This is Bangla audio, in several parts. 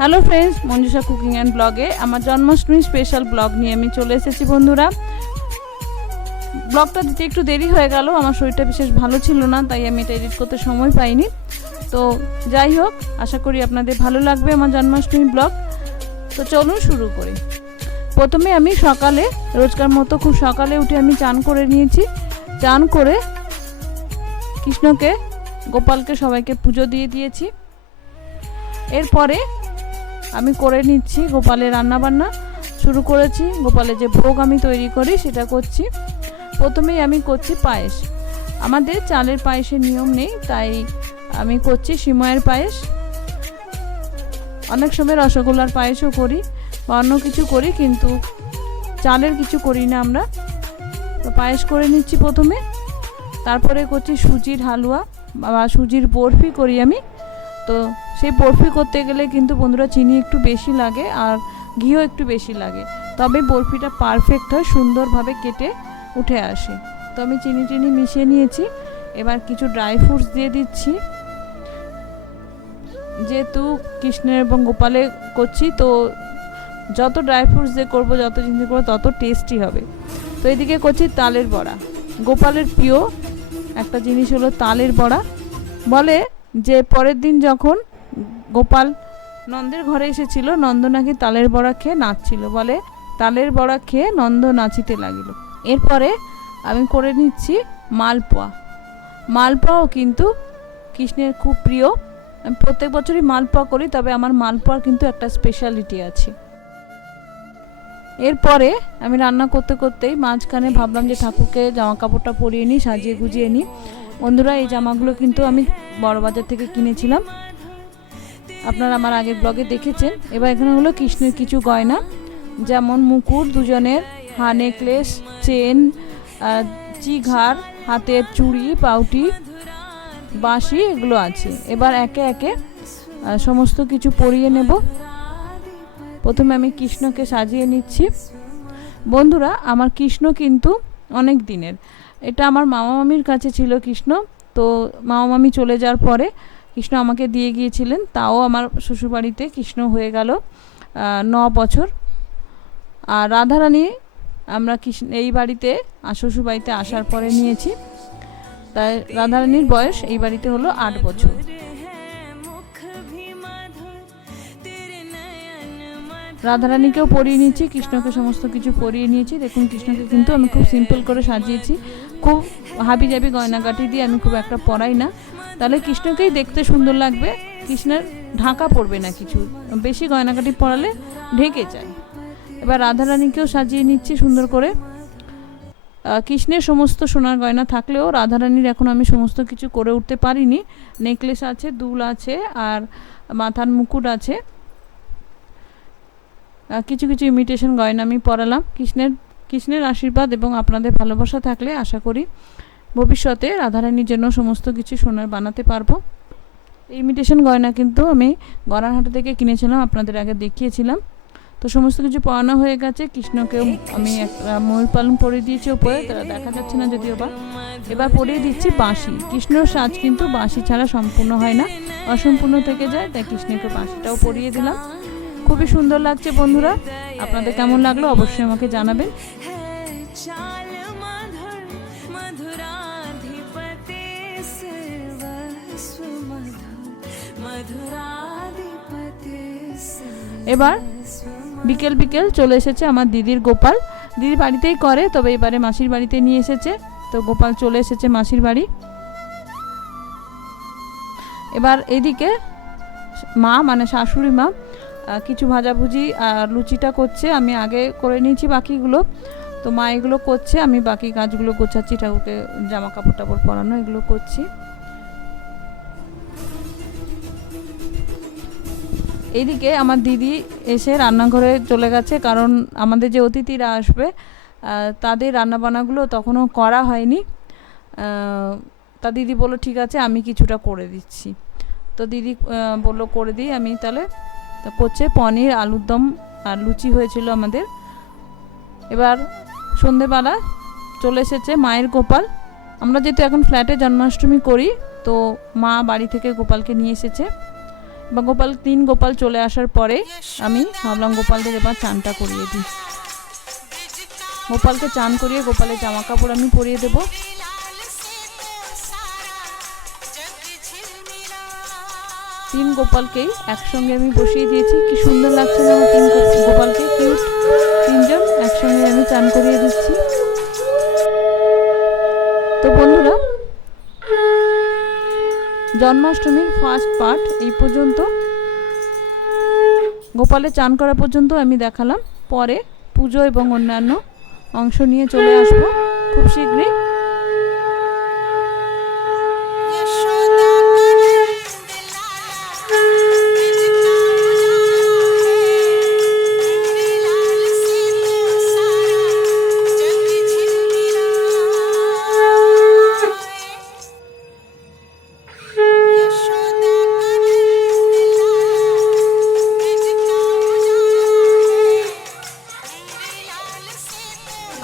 Hello friends, Manjusha cooking and ব্লগে আমার জন্মাষ্টমী স্পেশাল ব্লগ নিয়ে আমি চলে এসেছি বন্ধুরা। ব্লগটা দিতে একটু দেরি হয়ে গেল, আমার শরীরটা বিশেষ ভালো ছিল না, তাই আমি এটা এডিট করতে সময় পাইনি। তো যাই হোক, আশা করি আপনাদের ভালো লাগবে আমার জন্মাষ্টমী ব্লগ। তো চলুন শুরু করি। প্রথমে আমি সকালে রোজকার মতো খুব সকালে উঠে আমি চান করে নিয়েছি। চান করে কৃষ্ণকে, গোপালকে সবাইকে পুজো দিয়ে দিয়েছি। এরপরে আমি করে নিচ্ছি গোপালের রান্নাবান্না শুরু করেছি। গোপালের যে ভোগ আমি তৈরি করি সেটা করছি। প্রথমেই আমি করছি পায়েস। আমাদের চালের পায়েসের নিয়ম নেই, তাই আমি করছি সিময়ের পায়েস। অনেক সময় রসগোল্লার পায়েসও করি বা অন্য কিছু করি, কিন্তু চালের কিছু করি না আমরা। তো পায়েস করে নিচ্ছি প্রথমে। তারপরে করছি সুজির হালুয়া বা সুজির বরফি করি আমি। তো সেই বরফি করতে গেলে কিন্তু বন্ধুরা চিনি একটু বেশি লাগে আর ঘিও একটু বেশি লাগে, তবে বরফিটা পারফেক্ট হয়, সুন্দরভাবে কেটে উঠে আসে। তো আমি চিনি মিশিয়ে নিয়েছি। এবার কিছু ড্রাই ফ্রুটস দিয়ে দিচ্ছি। যেহেতু কৃষ্ণের এবং গোপালে করছি, তো যত ড্রাই ফ্রুটস দিয়ে করবো, যত জিনিস করবো, তত টেস্টি হবে। তো এদিকে করছি তালের বড়া। গোপালের প্রিয় একটা জিনিস হলো তালের বড়া। বলে যে পরের দিন যখন গোপাল নন্দের ঘরে এসেছিল, নন্দ নাকি তালের বড়া খেয়ে নাচছিল। বলে তালের বড়া খেয়ে নন্দ নাচিতে লাগিল। এরপরে আমি করে নিচ্ছি মালপোয়া। মালপোয়াও কিন্তু কৃষ্ণের খুব প্রিয়। আমি প্রত্যেক বছরই মালপোয়া করি, তবে আমার মালপোয়ার কিন্তু একটা স্পেশালিটি আছে। এরপরে আমি রান্না করতে করতেই মাঝখানে ভাবলাম যে ঠাকুরকে জামা কাপড়টা পরিয়ে নিই, সাজিয়ে গুজিয়ে নিই। বন্ধুরা, এই জামাগুলো কিন্তু আমি বড়বাজার থেকে কিনেছিলাম, আপনারা আমার আগের ব্লগে দেখেছেন। এবার এখানে হলো কৃষ্ণের কিছু গয়না, যেমন মুকুট, দুজনের নেকলেস, চেন, চিঘার, হাতের চুড়ি, পাউটি, বাঁশি, এগুলো আছে। এবার একে একে সমস্ত কিছু পরিয়ে নেব। প্রথমে আমি কৃষ্ণকে সাজিয়ে নিচ্ছি। বন্ধুরা, আমার কৃষ্ণ কিন্তু অনেক দিনের। এটা আমার মামা মামির কাছে ছিল কৃষ্ণ। তো মামা মামি চলে যাওয়ার পরে কৃষ্ণ আমাকে দিয়ে গিয়েছিলেন। তাও আমার শ্বশুরবাড়িতে কৃষ্ণ হয়ে গেল 9 বছর। আর রাধারানী আমরা কৃষ্ণ এই বাড়িতে শ্বশুরবাড়িতে আসার পরে নিয়েছি, তাই রাধারানীর বয়স এই বাড়িতে হলো 8 বছর। রাধারানীকেও পরিয়ে নিয়েছি, কৃষ্ণকে সমস্ত কিছু পরিয়ে নিয়েছি। দেখুন, কৃষ্ণকে কিন্তু আমি খুব সিম্পল করে সাজিয়েছি। খুব হাবি জাবি গয়নাগাটি দিয়ে আমি খুব একটা পরাই না, তাহলে কৃষ্ণকেই দেখতে সুন্দর লাগবে। কৃষ্ণের ঢাকা পড়বে না, কিছু বেশি গয়নাগাটি পরালে ঢেকে যায়। এবার রাধারানীকেও সাজিয়ে নিচ্ছি সুন্দর করে। কৃষ্ণের সমস্ত সোনার গয়না থাকলেও রাধারানীর এখন আমি সমস্ত কিছু করে উঠতে পারিনি। নেকলেস আছে, দুল আছে, আর মাথার মুকুট আছে। কিছু কিছু ইমিটেশন গয়না আমি পরালাম। কৃষ্ণের আশীর্বাদ এবং আপনাদের ভালোবাসা থাকলে আশা করি ভবিষ্যতে রাধারানীর জন্য সমস্ত কিছু সোনার বানাতে পারবো। ইমিটেশন গয়না কিন্তু আমি গড়ারহাটা থেকে কিনেছিলাম, আপনাদের আগে দেখিয়েছিলাম। তো সমস্ত কিছু পরানো হয়ে গেছে। কৃষ্ণকেও আমি একটা ময়ূর পালন পরিয়ে দিয়েছি উপরে, তারা দেখা যাচ্ছে না যদিও বা। এবার পরিয়ে দিচ্ছি বাঁশি। কৃষ্ণর সাজ কিন্তু বাঁশি ছাড়া সম্পূর্ণ হয় না, অসম্পূর্ণ থেকে যায়, তাই কৃষ্ণকে বাঁশিটাও পরিয়ে দিলাম। খুবই সুন্দর লাগছে বন্ধুরা। আপনাদের কেমন লাগলো অবশ্যই আমাকে জানাবেন। এবার বিকেল বিকেল চলে এসেছে আমার দিদির গোপাল। দিদি বাড়িতেই করে, তবে এবারে মাসির বাড়িতে নিয়ে এসেছে। তো গোপাল চলে এসেছে মাসির বাড়ি। এবার এদিকে মা, মানে শাশুড়ি মা, কিছু ভাজাভুজি আর লুচিটা করছে। আমি আগে করে নিয়েছি বাকিগুলো, তো মা এগুলো করছে, আমি বাকি কাজগুলো গোছাচ্ছি, ঠাকুরকে জামা কাপড় টাপড় পরানো, এগুলো করছি। এইদিকে আমার দিদি এসে রান্নাঘরে চলে গেছে, কারণ আমাদের যে অতিথিরা আসবে তাদের রান্নাবান্নাগুলো তখনও করা হয়নি। তা দিদি বললো ঠিক আছে, আমি কিছুটা করে দিচ্ছি। তো দিদি বললো করে দিই আমি, তাহলে তো করছে। পনির, আলুর দম আর লুচি হয়েছিল আমাদের। এবার সন্ধেবেলা চলে এসেছে মায়ের গোপাল। আমরা যেহেতু এখন ফ্ল্যাটে জন্মাষ্টমী করি, তো মা বাড়ি থেকে গোপালকে নিয়ে এসেছে। বা গোপাল চলে আসার পরে আমি ভাবলাম গোপালদের এবার চানটা করিয়ে দিই। গোপালকে চান করিয়ে গোপালের জামা কাপড় আমি পরিয়ে দেব। তিন গোপালকেই একসঙ্গে আমি বসিয়ে দিয়েছি। কি সুন্দর লাগছে না তিন গোপালকে, কিউট তিনজন একসঙ্গে আমি চান করিয়ে দিচ্ছি। তো বন্ধুরা, জন্মাষ্টমীর ফার্স্ট পার্ট এই পর্যন্ত, গোপালের চান করা পর্যন্ত আমি দেখালাম। পরে পুজো এবং অন্যান্য অংশ নিয়ে চলে আসবো খুব শীঘ্রই।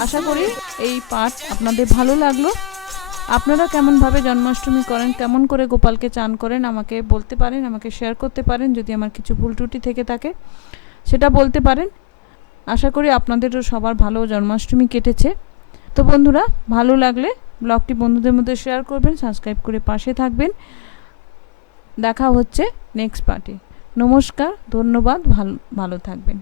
আশা করি এই পাঠ আপনাদের ভালো লাগলো। আপনারা কেমনভাবে জন্মাষ্টমী করেন, কেমন করে গোপালকে চান করেন আমাকে বলতে পারেন, আমাকে শেয়ার করতে পারেন। যদি আমার কিছু ভুল ত্রুটি থেকে থাকে সেটা বলতে পারেন। আশা করি আপনাদেরও সবার ভালো জন্মাষ্টমী কেটেছে। তো বন্ধুরা, ভালো লাগলে ব্লগটি বন্ধুদের মধ্যে শেয়ার করবেন, সাবস্ক্রাইব করে পাশে থাকবেন। দেখা হচ্ছে নেক্সট পার্টে। নমস্কার, ধন্যবাদ, ভালো থাকবেন।